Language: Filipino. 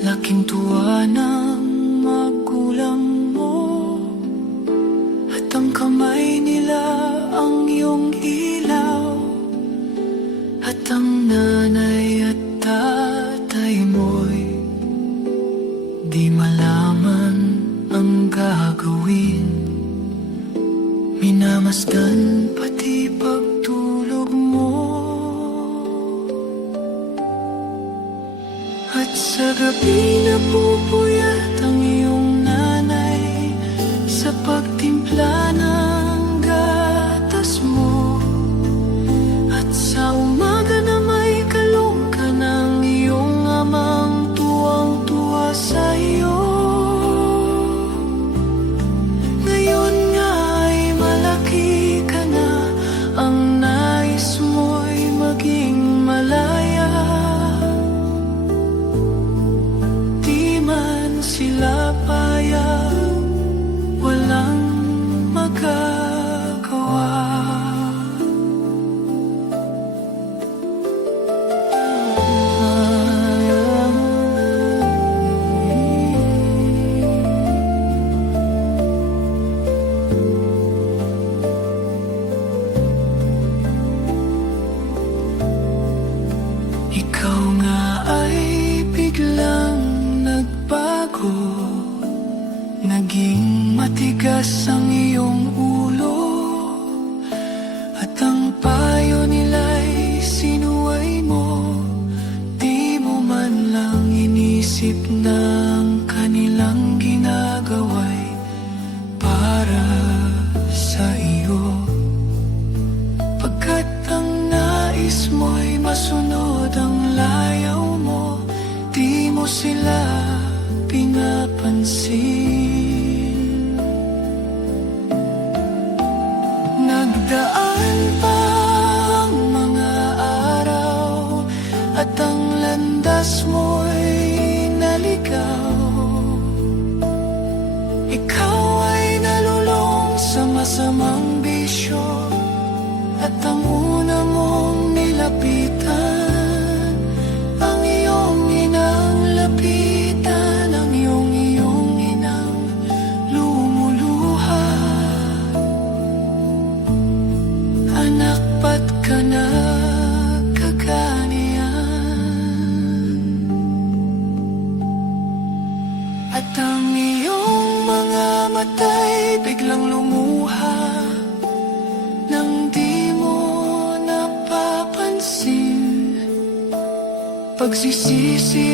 Laking tuwa ng magulang mo, at ang kamay nila ang iyong ilaw, at ang nanay at tatay mo'y di malaman ang gagawin. Minamasdan pati pagtulog mo, at sa gabi napupuyat ang iyong nanay sa pagtimpla ng gatas mo, at sa umaga na may kalong ka ng iyong amang tuwang-tuwa sa iyo. Ngayon nga ay malaki ka na, ang nais mo'y maging malaya. Di man sila payag, walang magagawa. Ikaw nga ay biglang nagbago, naging matigas ang iyong ulo, at ang payo nila'y sinuway mo. Di mo man lang inisip na ang kanilang ginagawa'y para sa iyo, pagkat ang nais mo'y masunod ang layaw mo. Di mo sila pinapansin. Nagdaan pa ang mga araw, at ang landas mo'y naligaw. Ikaw ay nalulong sa masamang bisyo, at ang una mong nilapitan ang iyong inang lapitan, ang iyong inang lumuluha. Anak, ba't ka nagkaganiyan? At ang iyong mga mata'y biglang lumuha, nang di mo napapansin. Pagsisisi